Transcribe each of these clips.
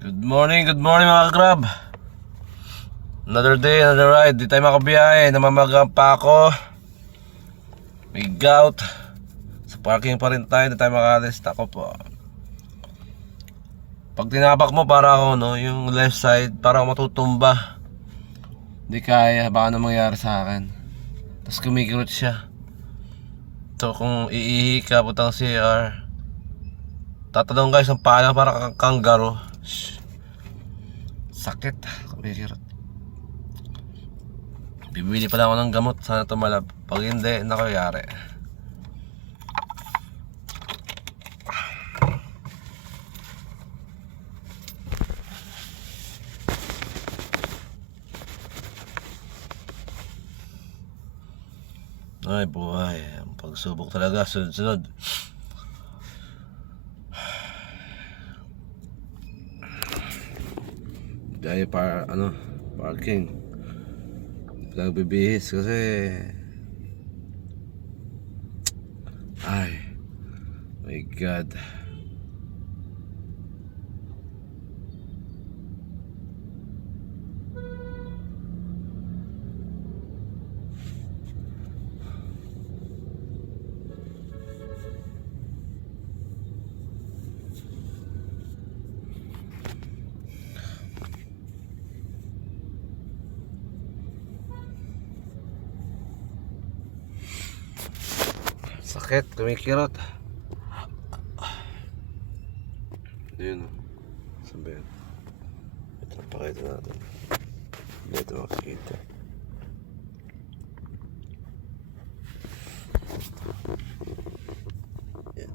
Good morning mga grab. Another day, another ride. Di tayo makabiyahe, namamaga pa ako. May gout. Sa parking pa rin tayo, di tayo makaalis. Ako po. Pag tinapak mo para ako, no, yung left side, para ako matutumba. Di kaya, baka na mangyari sa akin. Tapos kumikirot siya. So kung iihi ka, putang CR, tatalong guys, ang paa lang para kang kangaroo. Sakit, kumikirot. Bibili pala ako ng gamot, sana tumalab. Pag hindi, nakayari. Ay buhay, ang pagsubok talaga, sunod-sunod. Dahil parking. Nagbibihis kasi ay my God. Sakit, kumikirot. Yun. Sabi yun. Ito, pakita natin. Dito makikita. Yan.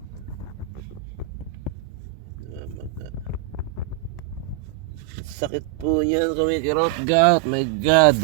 Sakit po yan, kumikirot. Gout, my God.